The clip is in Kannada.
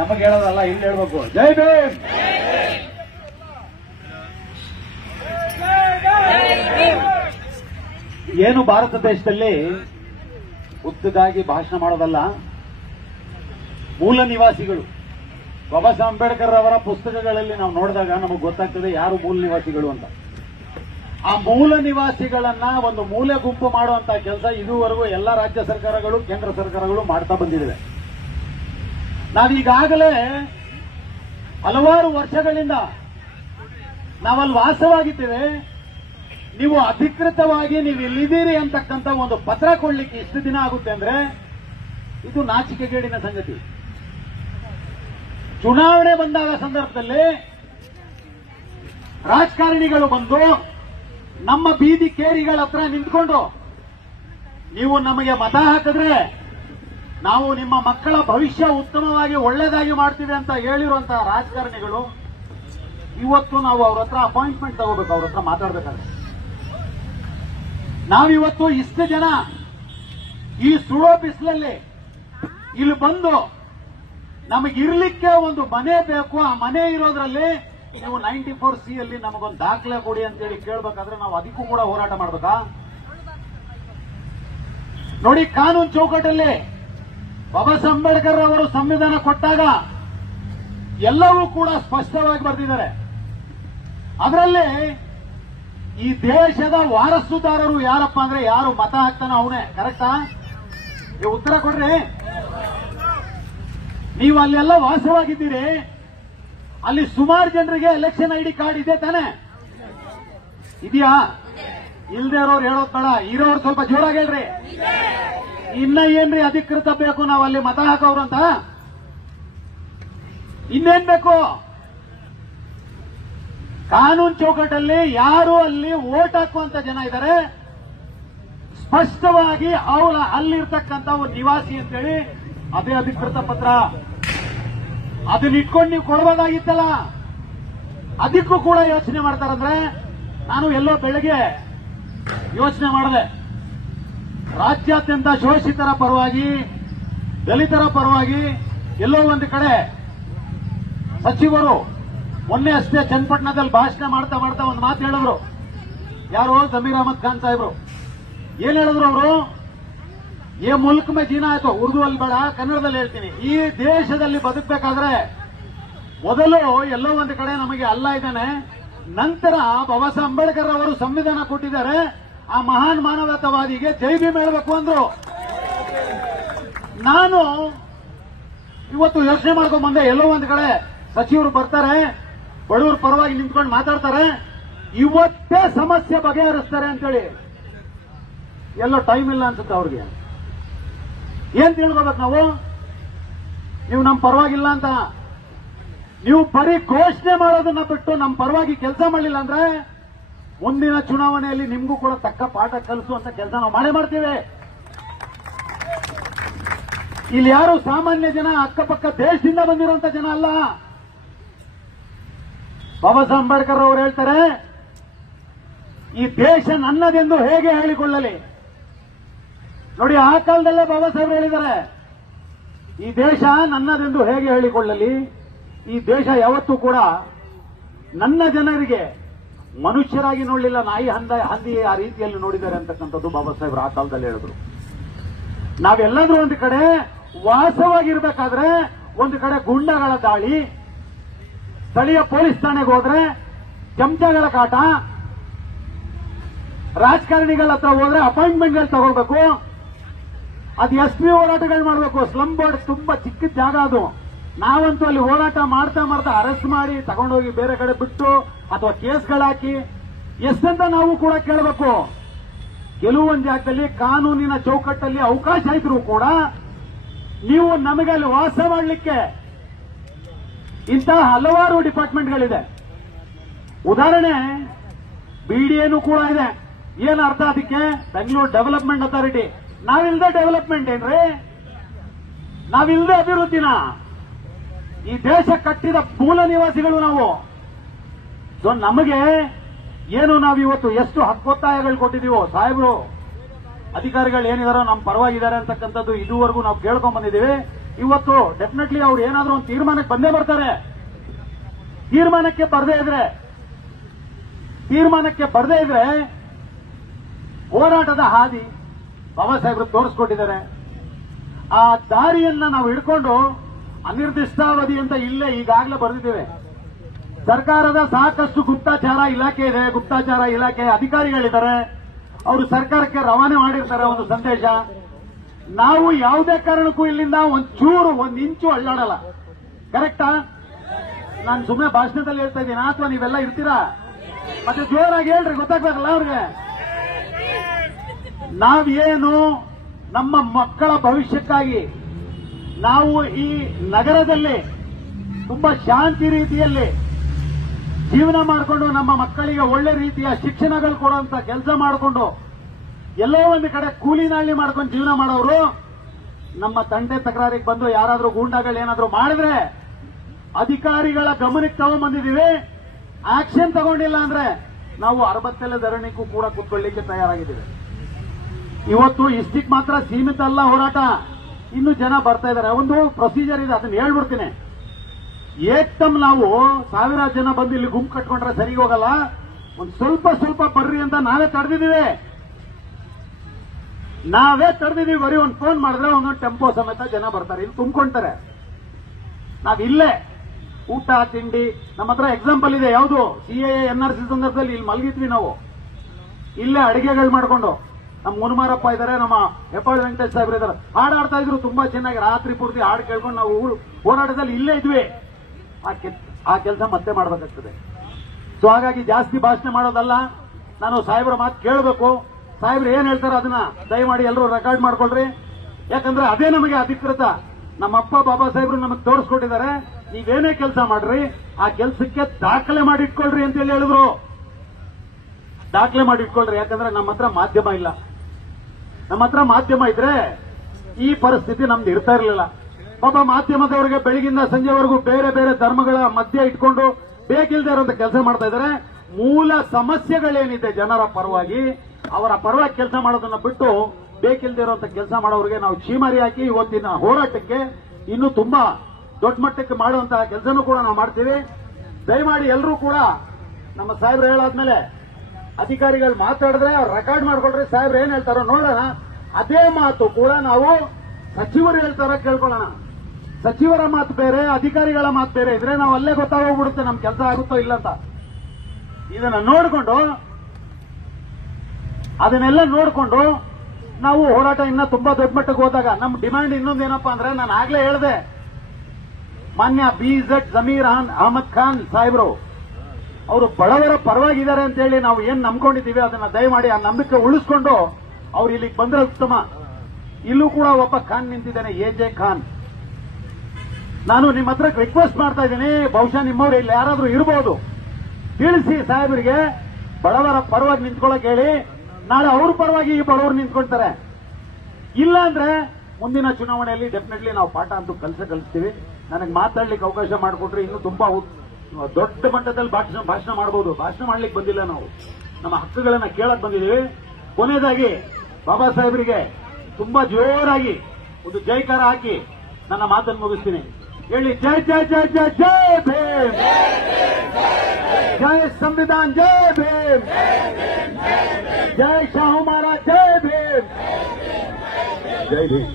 ನಮಗೆ ಹೇಳೋದಲ್ಲ, ಇಲ್ಲಿ ಹೇಳ್ಬೇಕು. ಜೈ ಭೀಮ್. ಏನು ಭಾರತ ದೇಶದಲ್ಲಿ ಉದ್ದದಾಗಿ ಭಾಷಣ ಮಾಡೋದಲ್ಲ, ಮೂಲ ನಿವಾಸಿಗಳು ಬಾಬಾ ಸಾಹೇಬ್ ಅಂಬೇಡ್ಕರ್ ಅವರ ಪುಸ್ತಕಗಳಲ್ಲಿ ನಾವು ನೋಡಿದಾಗ ನಮಗೆ ಗೊತ್ತಾಗ್ತದೆ ಯಾರು ಮೂಲ ನಿವಾಸಿಗಳು ಅಂತ. ಆ ಮೂಲ ನಿವಾಸಿಗಳನ್ನ ಒಂದು ಮೂಲೆ ಗುಂಪು ಮಾಡುವಂತ ಕೆಲಸ ಇದುವರೆಗೂ ಎಲ್ಲ ರಾಜ್ಯ ಸರ್ಕಾರಗಳು ಕೇಂದ್ರ ಸರ್ಕಾರಗಳು ಮಾಡ್ತಾ ಬಂದಿವೆ. ನಾವೀಗಾಗಲೇ ಹಲವಾರು ವರ್ಷಗಳಿಂದ ನಾವಲ್ಲಿ ವಾಸವಾಗಿದ್ದೇವೆ. ನೀವು ಅಧಿಕೃತವಾಗಿ ನೀವು ಇಲ್ಲಿದ್ದೀರಿ ಅಂತಕ್ಕಂಥ ಒಂದು ಪತ್ರ ಕೊಡ್ಲಿಕ್ಕೆ ಇಷ್ಟು ದಿನ ಆಗುತ್ತೆ ಅಂದ್ರೆ ಇದು ನಾಚಿಕೆಗೇಡಿನ ಸಂಗತಿ. ಚುನಾವಣೆ ಬಂದಾಗ ಸಂದರ್ಭದಲ್ಲಿ ರಾಜಕಾರಣಿಗಳು ಬಂದು ನಮ್ಮ ಬೀದಿ ಕೇರಿಗಳ ಹತ್ರ ನಿಂತ್ಕೊಂಡು ನೀವು ನಮಗೆ ಮತ ಹಾಕಿದ್ರೆ ನಾವು ನಿಮ್ಮ ಮಕ್ಕಳ ಭವಿಷ್ಯ ಉತ್ತಮವಾಗಿ ಒಳ್ಳೆಯದಾಗಿ ಮಾಡ್ತೀವಿ ಅಂತ ಹೇಳಿರುವಂತಹ ರಾಜಕಾರಣಿಗಳು ಇವತ್ತು ನಾವು ಅವ್ರ ಹತ್ರ ಅಪಾಯಿಂಟ್ಮೆಂಟ್ ತಗೋಬೇಕು, ಅವ್ರ ಹತ್ರ ಮಾತಾಡ್ಬೇಕಾದ್ರೆ. ನಾವಿವತ್ತು ಇಷ್ಟು ಜನ ಈ ಸುಡೋ ಬಿಸಿಲಲ್ಲಿ ಇಲ್ಲಿ ಬಂದು ನಮಗಿರ್ಲಿಕ್ಕೆ ಒಂದು ಮನೆ ಬೇಕು, ಆ ಮನೆ ಇರೋದ್ರಲ್ಲಿ ನೀವು 94C ಅಲ್ಲಿ ನಮಗೊಂದು ದಾಖಲೆ ಕೊಡಿ ಅಂತೇಳಿ ಕೇಳಬೇಕಾದ್ರೆ ನಾವು ಅದಕ್ಕೂ ಕೂಡ ಹೋರಾಟ ಮಾಡ್ಬೇಕಾ? ನೋಡಿ, ಕಾನೂನು ಚೌಕಟ್ಟಲ್ಲಿ ಬಾಬಾ ಸಾಹೇಬ್ ಅಂಬೇಡ್ಕರ್ ಅವರು ಸಂವಿಧಾನ ಕೊಟ್ಟಾಗ ಎಲ್ಲವೂ ಕೂಡ ಸ್ಪಷ್ಟವಾಗಿ ಬರೆದಿದ್ದಾರೆ. ಅದರಲ್ಲಿ ಈ ದೇಶದ ವಾರಸುದಾರರು ಯಾರಪ್ಪ ಅಂದ್ರೆ ಯಾರು ಮತ ಹಾಕ್ತಾನೋ ಅವನೇ. ಕರೆಕ್ಟಾ? ನೀವು ಉತ್ತರ ಕೊಡ್ರಿ. ನೀವು ಅಲ್ಲೆಲ್ಲ ವಾಸವಾಗಿದ್ದೀರಿ, ಅಲ್ಲಿ ಸುಮಾರು ಜನರಿಗೆ ಎಲೆಕ್ಷನ್ ಐಡಿ ಕಾರ್ಡ್ ಇದೆ ತಾನೆ? ಇದೆಯಾ? ಇಲ್ದೇ ಇರೋರು ಹೇಳೋದ್ ಬೇಡ, ಇರೋರು ಸ್ವಲ್ಪ ಜೋರಾಗಿ ಹೇಳ್ರಿ. ಇನ್ನ ಏನ್ರಿ ಅಧಿಕೃತ ಬೇಕು ನಾವು ಅಲ್ಲಿ ಮತ ಹಾಕೋರು ಅಂತ? ಇನ್ನೇನ್ ಬೇಕು? ಕಾನೂನು ಚೌಕಟ್ಟಲ್ಲಿ ಯಾರು ಅಲ್ಲಿ ವೋಟ್ ಹಾಕುವಂತ ಜನ ಇದ್ದಾರೆ, ಸ್ಪಷ್ಟವಾಗಿ ಅವಳ ಅಲ್ಲಿರ್ತಕ್ಕಂಥ ಒಂದು ನಿವಾಸಿ ಅಂತೇಳಿ ಅದೇ ಅಧಿಕೃತ ಪತ್ರ. ಅದನ್ನ ಇಟ್ಕೊಂಡು ನೀವು ಕೊಡಬಹುದಾಗಿತ್ತಲ್ಲ. ಅದಕ್ಕೂ ಕೂಡ ಯೋಚನೆ ಮಾಡ್ತಾರಂದ್ರೆ ನಾನು ಎಲ್ಲೋ ಬೆಳಗ್ಗೆ ಯೋಚನೆ ಮಾಡಿದೆ. ರಾಜ್ಯಾದ್ಯಂತ ಶೋಷಿತರ ಪರವಾಗಿ, ದಲಿತರ ಪರವಾಗಿ ಎಲ್ಲೋ ಒಂದು ಕಡೆ ಸಚಿವರು ಮೊನ್ನೆ ಅಷ್ಟೇ ಚನ್ನಪಟ್ಟಣದಲ್ಲಿ ಭಾಷಣ ಮಾಡ್ತಾ ಮಾಡ್ತಾ ಒಂದು ಮಾತು ಹೇಳಿದ್ರು. ಯಾರು? ಜಮೀರ್ ಅಹಮದ್ ಖಾನ್ ಸಾಹೇಬ್ರು. ಏನ್ ಹೇಳಿದ್ರು ಅವರು? ಏ ಮುಲ್ಕ್ ಮೇ ಜೀನಾ ಆಯ್ತು, ಉರ್ದು ಅಲ್ಲಿ ಬೇಡ, ಕನ್ನಡದಲ್ಲಿ ಹೇಳ್ತೀನಿ. ಈ ದೇಶದಲ್ಲಿ ಬದುಕಬೇಕಾದ್ರೆ ಮೊದಲು ಎಲ್ಲೋ ಒಂದು ಕಡೆ ನಮಗೆ ಅಲ್ಲ ಇದ್ದಾನೆ, ನಂತರ ಬಾಬಾ ಸಾಹೇಬ್ ಅಂಬೇಡ್ಕರ್ ಅವರು ಸಂವಿಧಾನ ಕೊಟ್ಟಿದ್ದಾರೆ, ಆ ಮಹಾನ್ ಮಾನವತಾವಾದಿಗೆ ಜೈ ಭೀಮ್ ಹೇಳಬೇಕು ಅಂದ್ರು. ನಾನು ಇವತ್ತು ಯೋಚನೆ ಮಾಡ್ಕೊಂಡ್ ಬಂದೆ, ಎಲ್ಲೋ ಒಂದು ಕಡೆ ಸಚಿವರು ಬರ್ತಾರೆ, ಬಡವರ ಪರವಾಗಿ ನಿಂತ್ಕೊಂಡು ಮಾತಾಡ್ತಾರೆ, ಇವತ್ತೇ ಸಮಸ್ಯೆ ಬಗೆಹರಿಸ್ತಾರೆ ಅಂತೇಳಿ. ಎಲ್ಲೋ ಟೈಮ್ ಇಲ್ಲ ಅನ್ಸುತ್ತೆ ಅವ್ರಿಗೆ. ಏನ್ ತಿಳ್ಕೋಬೇಕು ನಾವು? ನೀವು ನಮ್ಮ ಪರವಾಗಿಲ್ಲ ಅಂತ ನೀವು ಬರೀ ಘೋಷಣೆ ಮಾಡೋದನ್ನ ಬಿಟ್ಟು ನಮ್ಮ ಪರವಾಗಿ ಕೆಲಸ ಮಾಡಲಿಲ್ಲ ಅಂದ್ರೆ ಮುಂದಿನ ಚುನಾವಣೆಯಲ್ಲಿ ನಿಮ್ಗೂ ಕೂಡ ತಕ್ಕ ಪಾಠ ಕಲಿಸುವಂತ ಕೆಲಸ ನಾವು ಮಾಡೇ ಮಾಡ್ತೀವಿ. ಇಲ್ಲಿ ಯಾರು ಸಾಮಾನ್ಯ ಜನ, ಅಕ್ಕಪಕ್ಕ ದೇಶದಿಂದ ಬಂದಿರುವಂತ ಜನ ಅಲ್ಲ. ಬಾಬಾ ಸಾಹೇಬ್ ಅಂಬೇಡ್ಕರ್ ಅವರು ಹೇಳ್ತಾರೆ, ಈ ದೇಶ ನನ್ನದೆಂದು ಹೇಗೆ ಹೇಳಿಕೊಳ್ಳಲಿ. ನೋಡಿ, ಆ ಕಾಲದಲ್ಲೇ ಬಾಬಾ ಸಾಹೇಬ್ ಹೇಳಿದ್ದಾರೆ, ಈ ದೇಶ ನನ್ನದೆಂದು ಹೇಗೆ ಹೇಳಿಕೊಳ್ಳಲಿ. ಈ ದೇಶ ಯಾವತ್ತೂ ಕೂಡ ನನ್ನ ಜನರಿಗೆ ಮನುಷ್ಯರಾಗಿ ನೋಡಲಿಲ್ಲ, ನಾಯಿ ಹಂದಿ ಆ ರೀತಿಯಲ್ಲಿ ನೋಡಿದ್ದಾರೆ ಅಂತಕ್ಕಂಥದ್ದು ಬಾಬಾ ಸಾಹೇಬ್ರು ಆ ಕಾಲದಲ್ಲಿ ಹೇಳಿದ್ರು. ನಾವೆಲ್ಲರೂ ಒಂದು ಕಡೆ ವಾಸವಾಗಿರ್ಬೇಕಾದ್ರೆ ಒಂದು ಕಡೆ ಗುಂಡಗಳ ದಾಳಿ, ಸ್ಥಳೀಯ ಪೊಲೀಸ್ ಠಾಣೆಗೆ ಹೋದ್ರೆ ಚಮಚಗಳ ಕಾಟ, ರಾಜಕಾರಣಿಗಳ ಹತ್ರ ಹೋದ್ರೆ ಅಪಾಯಿಂಟ್ಮೆಂಟ್ಗಳು ತಗೊಳ್ಬೇಕು, ಅದು SP ಹೋರಾಟಗಳು ಮಾಡಬೇಕು. ಸ್ಲಂ ಬೋರ್ಡ್ ತುಂಬಾ ಚಿಕ್ಕ ಜಾಗ ಅದು. ನಾವಂತೂ ಅಲ್ಲಿ ಹೋರಾಟ ಮಾಡ್ತಾ ಮಾಡ್ತಾ ಅರೆಸ್ಟ್ ಮಾಡಿ ತಗೊಂಡೋಗಿ ಬೇರೆ ಕಡೆ ಬಿಟ್ಟು ಅಥವಾ ಕೇಸ್ಗಳಾಕಿ ಎಷ್ಟಂತ ನಾವು ಕೂಡ ಕೇಳಬೇಕು. ಕೆಲವೊಂದು ಜಾಗದಲ್ಲಿ ಕಾನೂನಿನ ಚೌಕಟ್ಟಲ್ಲಿ ಅವಕಾಶ ಇದ್ರೂ ಕೂಡ ನೀವು ನಮಗೆ ಅಲ್ಲಿ ವಾಸ ಮಾಡಲಿಕ್ಕೆ ಇಂತಹ ಹಲವಾರು ಡಿಪಾರ್ಟ್ಮೆಂಟ್ಗಳಿದೆ. ಉದಾಹರಣೆ BDA ಕೂಡ ಇದೆ. ಏನ್ ಅರ್ಥ ಅದಕ್ಕೆ? Bengaluru development authority. ನಾವಿಲ್ದೆ ಡೆವಲಪ್ಮೆಂಟ್ ಏನ್ರಿ? ನಾವಿಲ್ದೆ ಅಭಿವೃದ್ಧಿನ? ಈ ದೇಶ ಕಟ್ಟಿದ ಮೂಲ ನಿವಾಸಿಗಳು ನಾವು. ನಮಗೆ ಏನು ನಾವಿವತ್ತು ಎಷ್ಟು ಹಕ್ಕೊತ್ತಾಯಗಳು ಕೊಟ್ಟಿದೀವೋ, ಸಾಹೇಬರು ಅಧಿಕಾರಿಗಳು ಏನಿದಾರೋ ನಮ್ಮ ಪರವಾಗಿದ್ದಾರೆ ಅಂತಕ್ಕಂಥದ್ದು ಇದುವರೆಗೂ ನಾವು ಕೇಳ್ಕೊಂಡ್ ಬಂದಿದ್ದೀವಿ. ಇವತ್ತು ಡೆಫಿನೆಟ್ಲಿ ಅವ್ರು ಏನಾದ್ರೂ ಒಂದು ತೀರ್ಮಾನಕ್ಕೆ ಬಂದೇ ಬರ್ತಾರೆ. ತೀರ್ಮಾನಕ್ಕೆ ಬರದೇ ಇದ್ರೆ ಹೋರಾಟದ ಹಾದಿ ಬಾಬಾ ಸಾಹೇಬರು ತೋರಿಸ್ಕೊಟ್ಟಿದ್ದಾರೆ. ಆ ದಾರಿಯನ್ನ ನಾವು ಹಿಡ್ಕೊಂಡು ಅನಿರ್ದಿಷ್ಟಾವಧಿ ಅಂತ ಇಲ್ಲೇ ಈಗಾಗಲೇ ಬರೆದಿದ್ದೇವೆ. ಸರ್ಕಾರದ ಸಾಕಷ್ಟು ಗುಪ್ತಚಾರ ಇಲಾಖೆ ಇದೆ, ಗುಪ್ತಚಾರ ಇಲಾಖೆ ಅಧಿಕಾರಿಗಳಿದ್ದಾರೆ, ಅವರು ಸರ್ಕಾರಕ್ಕೆ ರವಾನೆ ಮಾಡಿರ್ತಾರೆ ಒಂದು ಸಂದೇಶ. ನಾವು ಯಾವುದೇ ಕಾರಣಕ್ಕೂ ಇಲ್ಲಿಂದ ಒಂದ್ ಇಂಚು ಅಳ್ಳಾಡಲ್ಲ. ಕರೆಕ್ಟಾ? ನಾನು ಸುಮ್ಮನೆ ಭಾಷಣದಲ್ಲಿ ಹೇಳ್ತಾ ಇದ್ದೀನ ಅಥವಾ ನೀವೆಲ್ಲ ಇರ್ತೀರಾ? ಮತ್ತೆ ಜೋರಾಗಿ ಹೇಳ್ರಿ, ಗೊತ್ತಾಗ್ಬೇಕಲ್ಲ ಅವ್ರಿಗೆ. ನಾವೇನು ನಮ್ಮ ಮಕ್ಕಳ ಭವಿಷ್ಯಕ್ಕಾಗಿ ನಾವು ಈ ನಗರದಲ್ಲಿ ತುಂಬಾ ಶಾಂತಿ ರೀತಿಯಲ್ಲಿ ಜೀವನ ಮಾಡಿಕೊಂಡು ನಮ್ಮ ಮಕ್ಕಳಿಗೆ ಒಳ್ಳೆ ರೀತಿಯ ಶಿಕ್ಷಣಗಳು ಕೊಡುವಂತ ಕೆಲಸ ಮಾಡಿಕೊಂಡು ಎಲ್ಲೋ ಒಂದು ಕಡೆ ಕೂಲಿ ನಾಳಿ ಮಾಡ್ಕೊಂಡು ಜೀವನ ಮಾಡೋರು ನಮ್ಮ ತಂಟೆ ತಕರಾರಿಗೆ ಬಂದು ಯಾರಾದ್ರೂ ಗೂಂಡಾಗಳು ಏನಾದ್ರೂ ಮಾಡಿದ್ರೆ ಅಧಿಕಾರಿಗಳ ಗಮನಕ್ಕೆ ತಗೊಂಡ್ಬಂದಿದ್ದೀವಿ. ಆಕ್ಷನ್ ತಗೊಂಡಿಲ್ಲ ಅಂದ್ರೆ ನಾವು ಅರಬತ್ತೆಲ್ಲ ಧರಣಿಗೂ ಕೂಡ ಕೂತ್ಕೊಳ್ಳಿಕ್ಕೆ ತಯಾರಾಗಿದ್ದೀವಿ. ಇವತ್ತು ಇಷ್ಟಕ್ಕೆ ಮಾತ್ರ ಸೀಮಿತ ಅಲ್ಲ ಹೋರಾಟ, ಇನ್ನು ಜನ ಬರ್ತಾ ಇದ್ದಾರೆ. ಒಂದು ಪ್ರೊಸೀಜರ್ ಇದೆ, ಅದನ್ನ ಹೇಳ್ಬಿಡ್ತೀನಿ. ಏಕ್ದಮ್ ನಾವು 1000 ಜನ ಬಂದು ಇಲ್ಲಿ ಗುಂಪು ಕಟ್ಕೊಂಡ್ರೆ ಸರಿ ಹೋಗಲ್ಲ. ಒಂದು ಸ್ವಲ್ಪ ಬರ್ರಿ ಅಂತ ನಾವೇ ತಡೆದಿದ್ದೀವಿ. ಬರೀ ಒಂದು ಫೋನ್ ಮಾಡಿದ್ರೆ ಒಂದೊಂದು ಟೆಂಪೋ ಸಮೇತ ಜನ ಬರ್ತಾರೆ, ಇಲ್ಲಿ ತುಂಬಿಕೊಂತಾರೆ. ನಾವಿಲ್ಲೇ ಊಟ ತಿಂಡಿ ನಮ್ಮ ಹತ್ರ ಎಕ್ಸಾಂಪಲ್ ಇದೆ. ಯಾವುದು CAA NRC ಸಂದರ್ಭದಲ್ಲಿ ಇಲ್ಲಿ ಮಲಗಿದ್ವಿ ನಾವು. ಇಲ್ಲೇ ಅಡಿಗೆಗಳು ಮಾಡ್ಕೊಂಡು ನಮ್ಮ ಮುನುಮಾರಪ್ಪ ಇದ್ದಾರೆ, ನಮ್ಮ ಹೆಬ್ಬಾಳು ವೆಂಕಟೇಶ್ ಸಾಹೇಬ್ರು ಇದ್ದಾರೆ, ಹಾಡಾಡ್ತಾ ಇದ್ರು ತುಂಬಾ ಚೆನ್ನಾಗಿ. ರಾತ್ರಿ ಪೂರ್ತಿ ಹಾಡು ಕೇಳ್ಕೊಂಡು ನಾವು ಹೋರಾಟದಲ್ಲಿ ಇಲ್ಲೇ ಇದ್ವಿ. ಆ ಕೆಲಸ ಮತ್ತೆ ಮಾಡಬೇಕಾಗ್ತದೆ. ಸೊ ಹಾಗಾಗಿ ಜಾಸ್ತಿ ಭಾಷಣ ಮಾಡೋದಲ್ಲ, ನಾನು ಸಾಹೇಬ್ರ ಮಾತು ಕೇಳಬೇಕು. ಸಾಹೇಬ್ರು ಏನ್ ಹೇಳ್ತಾರೋ ಅದನ್ನ ದಯಮಾಡಿ ಎಲ್ಲರೂ ರೆಕಾರ್ಡ್ ಮಾಡ್ಕೊಳ್ರಿ. ಯಾಕಂದ್ರೆ ಅದೇ ನಮಗೆ ಅಧಿಕೃತ. ನಮ್ಮಪ್ಪ ಬಾಬಾ ಸಾಹೇಬ್ರು ನಮಗೆ ತೋರಿಸ್ಕೊಟ್ಟಿದ್ದಾರೆ. ನೀವೇನೇ ಕೆಲಸ ಮಾಡ್ರಿ, ಆ ಕೆಲಸಕ್ಕೆ ದಾಖಲೆ ಮಾಡಿ ಇಟ್ಕೊಳ್ರಿ ಅಂತೇಳಿ ಹೇಳಿದ್ರು. ದಾಖಲೆ ಮಾಡಿ ಇಟ್ಕೊಳ್ರಿ, ಯಾಕಂದ್ರೆ ನಮ್ಮ ಹತ್ರ ಮಾಧ್ಯಮ ಇಲ್ಲ. ನಮ್ಮ ಹತ್ರ ಮಾಧ್ಯಮ ಇದ್ರೆ ಈ ಪರಿಸ್ಥಿತಿ ನಮ್ದು ಇರ್ತಾ ಇರಲಿಲ್ಲ. ಪಾಪ ಮಾಧ್ಯಮದವರಿಗೆ ಬೆಳಗಿಂದ ಸಂಜೆವರೆಗೂ ಬೇರೆ ಬೇರೆ ಧರ್ಮಗಳ ಮಧ್ಯೆ ಇಟ್ಕೊಂಡು ಬೇಕಿಲ್ದೇ ಇರುವಂತ ಕೆಲಸ ಮಾಡ್ತಾ ಇದ್ದಾರೆ. ಮೂಲ ಸಮಸ್ಯೆಗಳೇನಿದೆ ಜನರ ಪರವಾಗಿ, ಅವರ ಪರವಾಗಿ ಕೆಲಸ ಮಾಡೋದನ್ನ ಬಿಟ್ಟು ಬೇಕಿಲ್ದೇ ಇರುವಂತ ಕೆಲಸ ಮಾಡೋರಿಗೆ ನಾವು ಚೀಮಾರಿ ಹಾಕಿ ಇವತ್ತಿನ ಹೋರಾಟಕ್ಕೆ ಇನ್ನೂ ತುಂಬಾ ದೊಡ್ಡ ಮಟ್ಟಕ್ಕೆ ಮಾಡುವಂತಹ ಕೆಲಸನೂ ಕೂಡ ನಾವು ಮಾಡ್ತೀವಿ. ದಯಮಾಡಿ ಎಲ್ಲರೂ ಕೂಡ ನಮ್ಮ ಸಾಹೇಬ್ರು ಹೇಳಾದ್ಮೇಲೆ ಅಧಿಕಾರಿಗಳು ಮಾತಾಡಿದ್ರೆ ಅವ್ರು ರೆಕಾರ್ಡ್ ಮಾಡ್ಕೊಳ್ರಿ. ಸಾಹೇಬ್ರು ಏನ್ ಹೇಳ್ತಾರೋ ನೋಡೋಣ. ಅದೇ ಮಾತು ಕೂಡ ನಾವು ಸಚಿವರು ಹೇಳ್ತಾರ ಕೇಳ್ಕೊಳ್ಳೋಣ. ಸಚಿವರ ಮಾತು ಬೇರೆ, ಅಧಿಕಾರಿಗಳ ಮಾತು ಬೇರೆ ಇದ್ರೆ ನಾವು ಅಲ್ಲೇ ಗೊತ್ತಾಗೋಗ್ಬಿಡುತ್ತೆ ನಮ್ ಕೆಲಸ ಆಗುತ್ತೋ ಇಲ್ಲ ಅಂತ. ಇದನ್ನ ಅದನ್ನೆಲ್ಲ ನೋಡ್ಕೊಂಡು ನಾವು ಹೋರಾಟ ಇನ್ನ ತುಂಬಾ ದೊಡ್ಡ ಮಟ್ಟಕ್ಕೆ ಹೋದಾಗ ನಮ್ಮ ಡಿಮ್ಯಾಂಡ್ ಇನ್ನೊಂದೇನಪ್ಪಾ ಅಂದ್ರೆ, ನಾನು ಆಗ್ಲೇ ಹೇಳಿದೆ, ಮಾನ್ಯ BZ ಜಮೀರ್ ಅಹಮದ್ ಖಾನ್ ಸಾಹೇಬ್ರು ಅವರು ಬಡವರ ಪರವಾಗಿದ್ದಾರೆ ಅಂತ ಹೇಳಿ ನಾವು ಏನ್ ನಂಬ್ಕೊಂಡಿದ್ದೀವಿ ಅದನ್ನ ದಯಮಾಡಿ ಆ ನಂಬಿಕೆ ಉಳಿಸ್ಕೊಂಡು ಅವ್ರು ಇಲ್ಲಿಗೆ ಬಂದ್ರೆ ಉತ್ತಮ. ಇಲ್ಲೂ ಕೂಡ ಒಬ್ಬ ಖಾನ್ ನಿಂತಿದ್ದಾನೆ, AJ ಖಾನ್. ನಾನು ನಿಮ್ಮ ಹತ್ರ ರಿಕ್ವೆಸ್ಟ್ ಮಾಡ್ತಾ ಇದ್ದೀನಿ, ಬಹುಶಃ ನಿಮ್ಮವ್ರು ಇಲ್ಲಿ ಯಾರಾದ್ರೂ ಇರಬಹುದು, ತಿಳಿಸಿ ಸಾಹೇಬರಿಗೆ ಬಡವರ ಪರವಾಗಿ ನಿಂತ್ಕೊಳ್ಳೋಕೆ ಹೇಳಿ. ನಾಳೆ ಅವ್ರ ಪರವಾಗಿ ಈ ಬಡವರು ನಿಂತ್ಕೊಳ್ತಾರೆ. ಇಲ್ಲ ಅಂದ್ರೆ ಮುಂದಿನ ಚುನಾವಣೆಯಲ್ಲಿ ಡೆಫಿನೆಟ್ಲಿ ನಾವು ಪಾಠ ಅಂತೂ ಕಲಿಸ್ತೀವಿ. ನನಗೆ ಮಾತಾಡ್ಲಿಕ್ಕೆ ಅವಕಾಶ ಮಾಡಿಕೊಟ್ರೆ ಇನ್ನೂ ತುಂಬಾ ದೊಡ್ಡ ಮಟ್ಟದಲ್ಲಿ ಭಾಷಣ ಮಾಡಬಹುದು. ಭಾಷಣ ಮಾಡ್ಲಿಕ್ಕೆ ಬಂದಿಲ್ಲ, ನಾವು ನಮ್ಮ ಹಕ್ಕುಗಳನ್ನ ಕೇಳಕ್ ಬಂದಿದ್ದೀವಿ. ಕೊನೆಯದಾಗಿ ಬಾಬಾ ಸಾಹೇಬರಿಗೆ ತುಂಬಾ ಜೋರಾಗಿ ಒಂದು ಜೈಕಾರ ಹಾಕಿ ನನ್ನ ಮಾತನ್ನು ಮುಗಿಸ್ತೀನಿ. ಹೇಳಿ, ಜೈ ಜೈ ಜೈ ಜೈ ಜೈ ಭೀಮ್, ಜೈ ಸಂವಿಧಾನ ಜೈ ಭೀಮ್, ಜೈ ಶಾಹು ಮಹಾರಾಜ್ ಜೈ ಭೀಮ್, ಜೈ ಭೀಮ್.